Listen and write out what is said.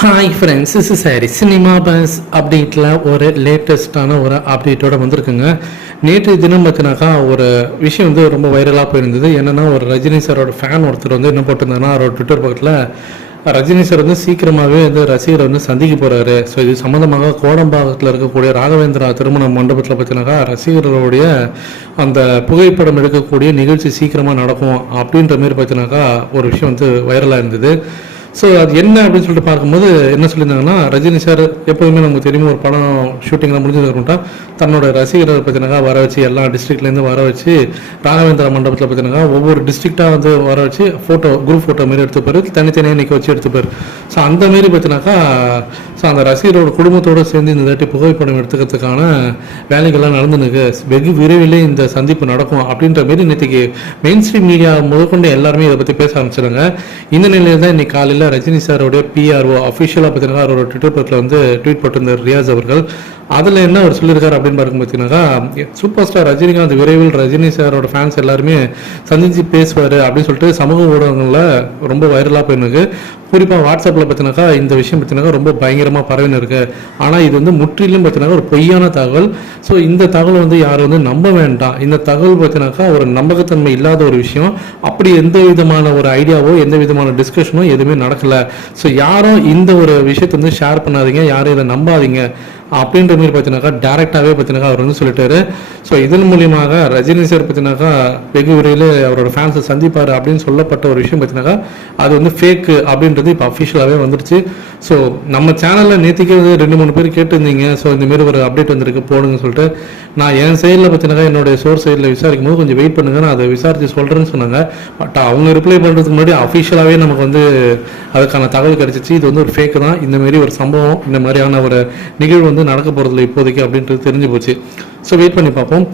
Hi friends is சாரி cinema buzz அப்டேட்டில் ஒரு லேட்டஸ்ட்டான ஒரு அப்டேட்டோட வந்திருக்குங்க. நேற்று தினம் பார்த்தினாக்கா ஒரு விஷயம் வந்து ரொம்ப வைரலாக போயிருந்தது. என்னென்னா ஒரு ரஜினி சாரோட ஃபேன் ஒருத்தர் வந்து என்ன போட்டிருந்தாங்கன்னா அவரோட ட்விட்டர் பக்கத்தில் ரஜினி சார் வந்து சீக்கிரமாகவே வந்து ரசிகரை வந்து சந்திக்க போகிறாரு ஸோ இது சம்மந்தமாக கோடம்பாக்கத்தில் இருக்கக்கூடிய ராகவேந்திரா திருமண மண்டபத்தில் பார்த்தீங்கன்னாக்கா ரசிகர்களுடைய அந்த புகைப்படம் எடுக்கக்கூடிய நிகழ்ச்சி சீக்கிரமாக நடக்கும் அப்படின்ற மாதிரி பார்த்தீங்கன்னாக்கா ஒரு விஷயம் வந்து வைரலாக இருந்தது. ஸோ அது என்ன அப்படின்னு சொல்லிட்டு பார்க்கும்போது என்ன சொல்லியிருந்தாங்கன்னா ரஜினி சார் எப்போதுமே நமக்கு தெரியும் ஒரு படம் ஷூட்டிங்லாம் முடிஞ்சதுக்கிட்டா தன்னோட ரசிகர்கள் பார்த்தீங்கன்னா வர வச்சு எல்லா டிஸ்ட்ரிக்ட்லேருந்து வர வச்சு ராகவேந்திரா மண்டபத்தில் பார்த்தீங்கன்னா ஒவ்வொரு டிஸ்ட்ரிக்டாக வந்து வர வச்சு ஃபோட்டோ குரூப் ஃபோட்டோ மாரி எடுத்துப்பாரு தனித்தனியாக நிற்க வச்சு எடுத்துப்பாரு. ஸோ அந்த மாரி பார்த்தீங்கன்னாக்கா ஸோ அந்த ரசிகரோட குடும்பத்தோடு சேர்ந்து இந்த தாட்டி புகைப்படம் எடுத்துக்கிறதுக்கான வேலைகள்லாம் நடந்துனுக்கு வெகு விரைவிலே இந்த சந்திப்பு நடக்கும் அப்படின்ற மாரி இன்றைக்கி மெயின் ஸ்ட்ரீம் மீடியா முதற்கொண்டு எல்லாருமே இதை பற்றி பேச ஆரம்பிச்சிருங்க இந்த நிலையில் தான் இன்னைக்கு காலையில் ரஜினி சாரோடைய பிஆர்ஓ அஃபிஷியலாக பார்த்தீங்கன்னா அவரோட ட்விட்டர் பக்கத்தில் வந்து ட்வீட் போட்டிருந்தார் ரியாஸ் அவர்கள். அதில் என்ன அவர் சொல்லியிருக்காரு அப்படின்னு பார்க்கும் பார்த்தீங்கன்னாக்கா சூப்பர் ஸ்டார் ரஜினிகாந்த் விரைவில் ரஜினி சாரோட ஃபேன்ஸ் எல்லாருமே சந்திச்சு பேசுவார் அப்படின்னு சொல்லிட்டு சமூக ஊடகங்களில் ரொம்ப வைரலாக போயிருக்கு குறிப்பாக வாட்ஸ்அப்பில் பார்த்தீங்கன்னாக்கா இந்த விஷயம் பார்த்தீங்கன்னாக்கா ரொம்ப பயங்கரமாக பரவின்னு இருக்கு ஆனால் இது வந்து முற்றிலும் பார்த்தீங்கன்னா ஒரு பொய்யான தகவல். ஸோ இந்த தகவல் வந்து யாரும் வந்து நம்ப வேண்டாம். இந்த தகவல் பார்த்தீங்கன்னாக்கா ஒரு நம்பகத்தன்மை இல்லாத ஒரு விஷயம். அப்படி எந்த விதமான ஒரு ஐடியாவோ எந்த விதமான டிஸ்கஷனோ எதுவுமே நடக்கலை. ஸோ யாரும் இந்த ஒரு விஷயத்தை வந்து ஷேர் பண்ணாதீங்க. யாரும் இதை நம்பாதீங்க. அப்படின்ற மாதிரி பார்த்தீங்கன்னாக்கா டேரெக்டாகவே பார்த்தீங்கன்னாக்கா அவர் வந்து சொல்லிட்டாரு. ஸோ இதன் மூலியமாக ரஜினி சார் பார்த்தீங்கன்னாக்கா வெகு விரைவில் அவரோட ஃபேன்ஸை சந்திப்பார் அப்படின்னு சொல்லப்பட்ட ஒரு விஷயம் பார்த்தீங்கன்னாக்கா அது வந்து ஃபேக்கு அப்படின்றது இப்போ அஃபிஷியலாகவே வந்துருச்சு. ஸோ நம்ம சேனலில் நேற்றுக்கே வந்து ரெண்டு மூணு பேர் கேட்டிருந்தீங்க. ஸோ இந்தமாரி ஒரு அப்டேட் வந்திருக்கு போடுங்கன்னு சொல்லிட்டு. நான் என் சைடில் பார்த்தீங்கன்னாக்கா என்னுடைய சோர்ஸ் சைடில் விசாரிக்கும் போது கொஞ்சம் வெயிட் பண்ணுங்க நான் அதை விசாரித்து சொல்கிறேன்னு சொன்னாங்க. பட் அவங்க ரிப்ளை பண்ணுறதுக்கு முன்னாடி அஃபிஷியலாகவே நமக்கு வந்து அதுக்கான தகவல் கிடச்சிச்சு. இது வந்து ஒரு ஃபேக்கு தான். இந்தமாரி ஒரு சம்பவம் இந்த மாதிரியான ஒரு நிகழ்வு வந்து நடக்க போகிறதில்ல இப்போதைக்கு அப்படின்றது தெரிஞ்சு போச்சு. ஸோ வெயிட் பண்ணி பார்ப்போம்.